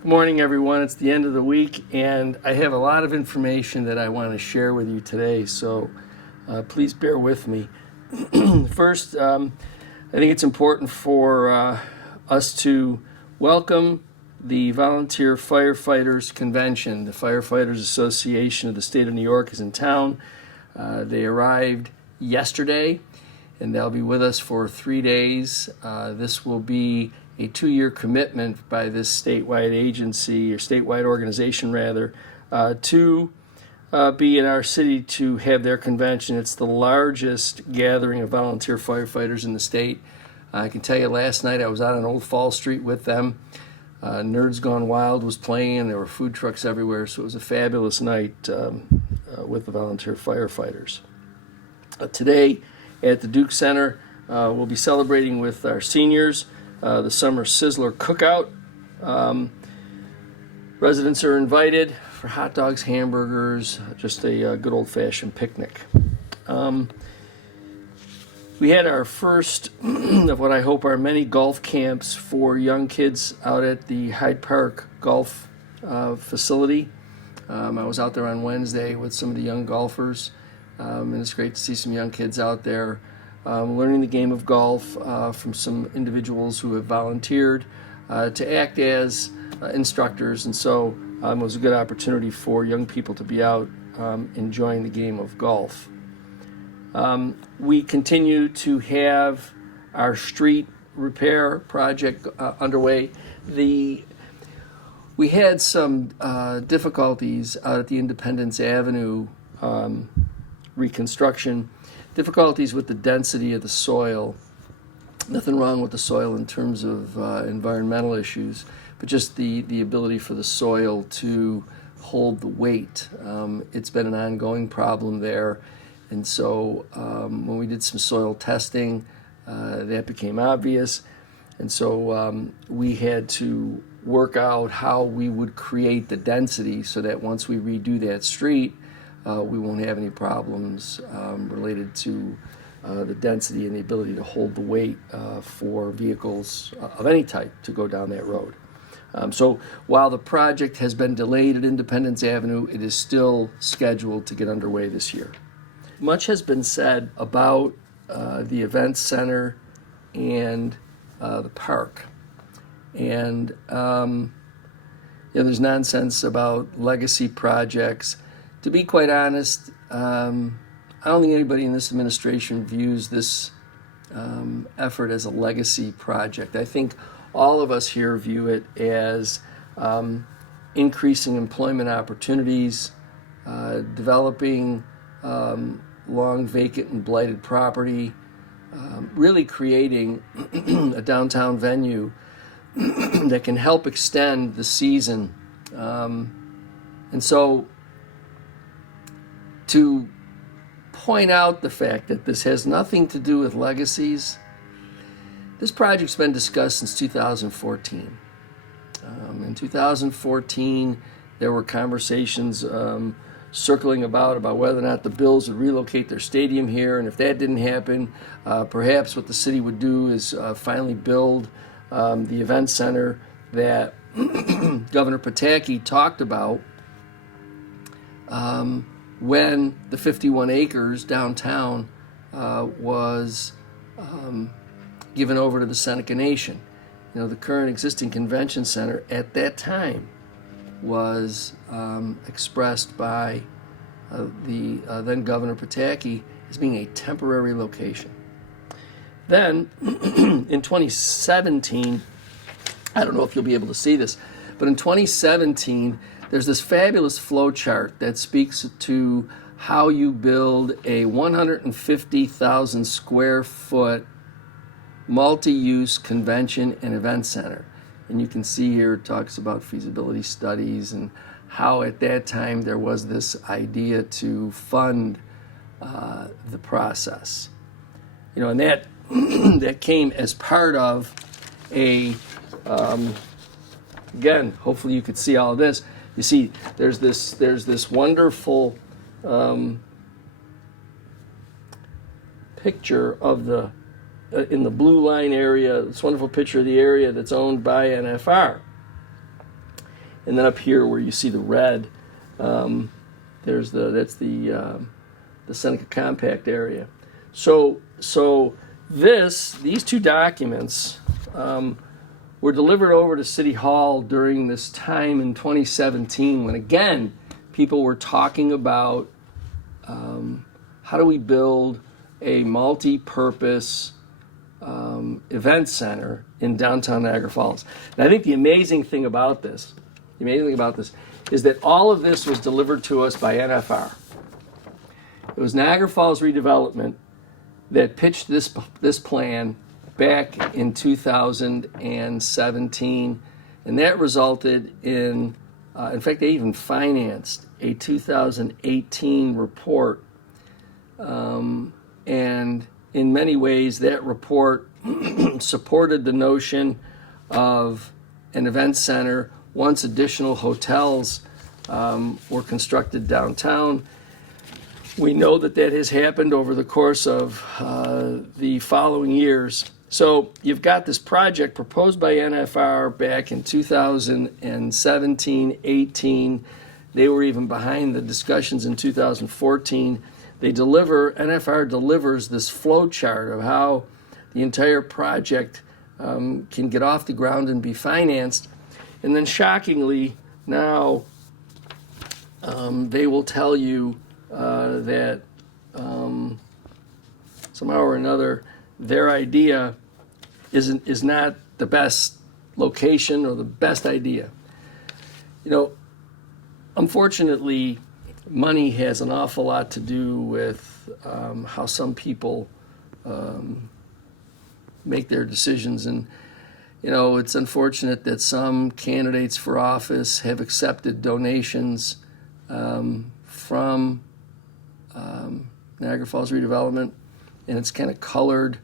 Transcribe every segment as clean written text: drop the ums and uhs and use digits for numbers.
Good morning, everyone. It's the end of the week, and I have a lot of information that I want to share with you today, so please bear with me. First, I think it's important for us to welcome the Volunteer Firefighters Convention. The Firefighters Association of the State of New York is in town. They arrived yesterday, and they'll be with us for 3 days. This will be a 2-year commitment by this statewide agency, or statewide organization rather, to be in our city to have their convention. It's the largest gathering of volunteer firefighters in the state. I can tell you last night I was out on Old Fall Street with them. Nerds Gone Wild was playing, there were food trucks everywhere, so it was a fabulous night with the volunteer firefighters. Today at the Duke Center, we'll be celebrating with our seniors the Summer Sizzler Cookout. Residents are invited for hot dogs, hamburgers, just a good old-fashioned picnic. We had our first of what I hope are many golf camps for young kids out at the Hyde Park Golf facility. I was out there on Wednesday with some of the young golfers, and it's great to see some young kids out there learning the game of golf from some individuals who have volunteered to act as instructors, and so it was a good opportunity for young people to be out enjoying the game of golf. We continue to have our street repair project underway. We had some difficulties out at the Independence Avenue reconstruction. Difficulties with the density of the soil. Nothing wrong with the soil in terms of environmental issues, but just the ability for the soil to hold the weight. It's been an ongoing problem there, and so when we did some soil testing, that became obvious, and so we had to work out how we would create the density so that once we redo that street, we won't have any problems related to the density and the ability to hold the weight for vehicles of any type to go down that road. So while the project has been delayed at Independence Avenue, it is still scheduled to get underway this year. Much has been said about the event center and the park. And there's nonsense about legacy projects. To be quite honest, I don't think anybody in this administration views this effort as a legacy project. I think all of us here view it as increasing employment opportunities, developing long vacant and blighted property, really creating a downtown venue that can help extend the season. And so to point out the fact that this has nothing to do with legacies, this project's been discussed since 2014. In 2014, there were conversations circling about whether or not the Bills would relocate their stadium here, and if that didn't happen, perhaps what the city would do is finally build the event center that Governor Pataki talked about when the 51 acres downtown was given over to the Seneca Nation. The current existing convention center at that time was expressed by the then Governor Pataki as being a temporary location. Then, in 2017, I don't know if you'll be able to see this, but in 2017, there's this fabulous flow chart that speaks to how you build a 150,000 square foot multi-use convention and event center. And you can see here it talks about feasibility studies and how at that time there was this idea to fund the process. And that that came as part of a again, hopefully you could see all of this. You see, there's this wonderful picture of the in the blue line area. This wonderful picture of the area that's owned by NFR. And then up here where you see the red, that's the Seneca Compact area. So these two documents were delivered over to City Hall during this time in 2017 when, again, people were talking about how do we build a multi-purpose event center in downtown Niagara Falls. And I think the amazing thing about this is that all of this was delivered to us by NFR. It was Niagara Falls Redevelopment that pitched this plan back in 2017, and that resulted in fact, they even financed a 2018 report, and in many ways that report supported the notion of an event center once additional hotels were constructed downtown. We know that has happened over the course of the following years. So you've got this project proposed by NFR back in 2017, 18. They were even behind the discussions in 2014. NFR delivers this flow chart of how the entire project can get off the ground and be financed. And then shockingly, now they will tell you that somehow or another their idea is not the best location or the best idea. Unfortunately, money has an awful lot to do with how some people make their decisions. And, it's unfortunate that some candidates for office have accepted donations from Niagara Falls Redevelopment, and it's kind of colored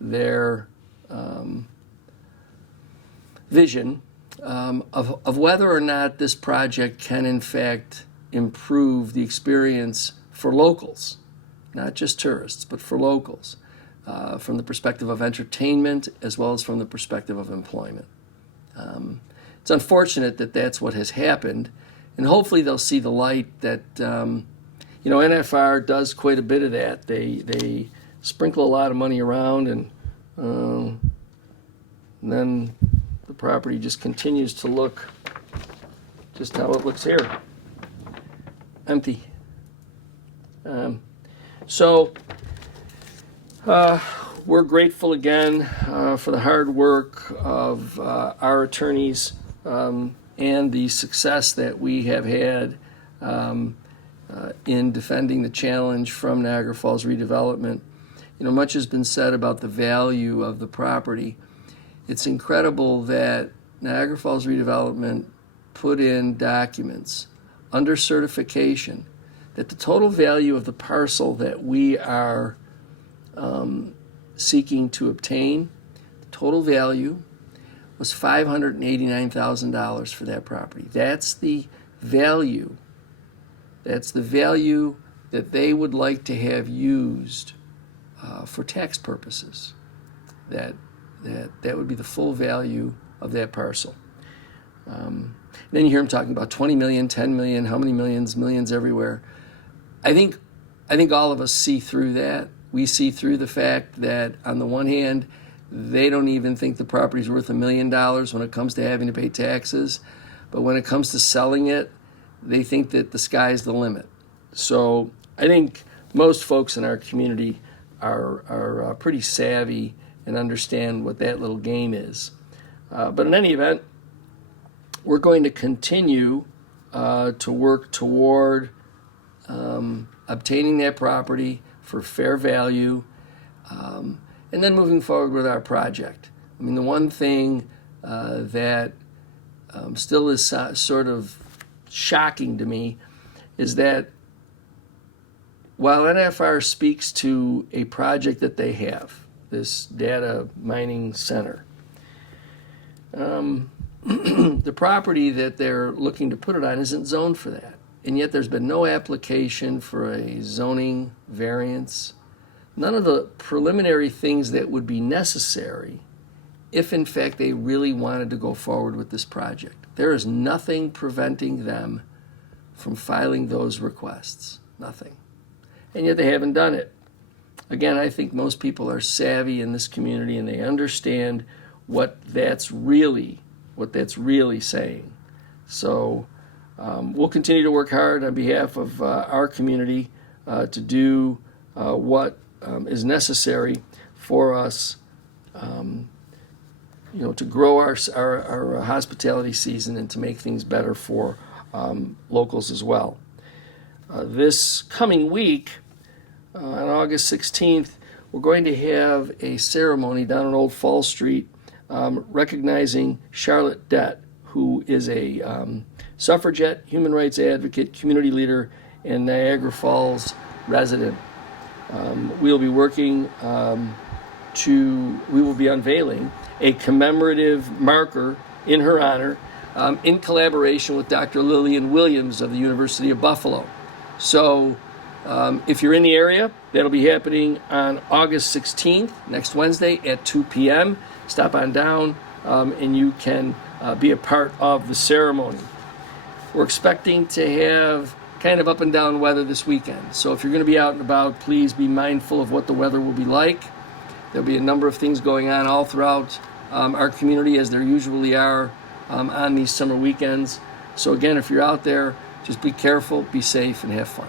their vision of whether or not this project can in fact improve the experience for locals, not just tourists, but for locals, from the perspective of entertainment as well as from the perspective of employment. It's unfortunate that that's what has happened, and hopefully they'll see the light that NFR does quite a bit of that. They sprinkle a lot of money around, and then the property just continues to look just how it looks here, empty. We're grateful again for the hard work of our attorneys and the success that we have had in defending the challenge from Niagara Falls Redevelopment. Much has been said about the value of the property. It's incredible that Niagara Falls Redevelopment put in documents under certification that the total value of the parcel that we are seeking to obtain, the total value was $589,000 for that property. That's the value. That's the value that they would like to have used for tax purposes. That would be the full value of that parcel. Then you hear them talking about 20 million, 10 million, how many millions, millions everywhere. I think all of us see through that. We see through the fact that on the one hand, they don't even think the property's worth $1 million when it comes to having to pay taxes. But when it comes to selling it, they think that the sky's the limit. So I think most folks in our community are pretty savvy and understand what that little game is. But in any event, we're going to continue to work toward obtaining that property for fair value, and then moving forward with our project. I mean, the one thing that still is sort of shocking to me is that while NFR speaks to a project that they have, this data mining center, the property that they're looking to put it on isn't zoned for that. And yet there's been no application for a zoning variance. None of the preliminary things that would be necessary if in fact they really wanted to go forward with this project. There is nothing preventing them from filing those requests. Nothing. And yet they haven't done it. Again, I think most people are savvy in this community and they understand what that's really saying. So we'll continue to work hard on behalf of our community to do what is necessary for us, to grow our hospitality season and to make things better for locals as well. This coming week, on August 16th, we're going to have a ceremony down on Old Fall Street recognizing Charlotte Dett, who is a suffragette, human rights advocate, community leader, and Niagara Falls resident. We'll be working we will be unveiling a commemorative marker in her honor in collaboration with Dr. Lillian Williams of the University of Buffalo. So if you're in the area, that'll be happening on August 16th, next Wednesday at 2 p.m. Stop on down and you can be a part of the ceremony. We're expecting to have kind of up and down weather this weekend. So if you're going to be out and about, please be mindful of what the weather will be like. There'll be a number of things going on all throughout our community, as there usually are on these summer weekends. So again, if you're out there, just be careful, be safe, and have fun.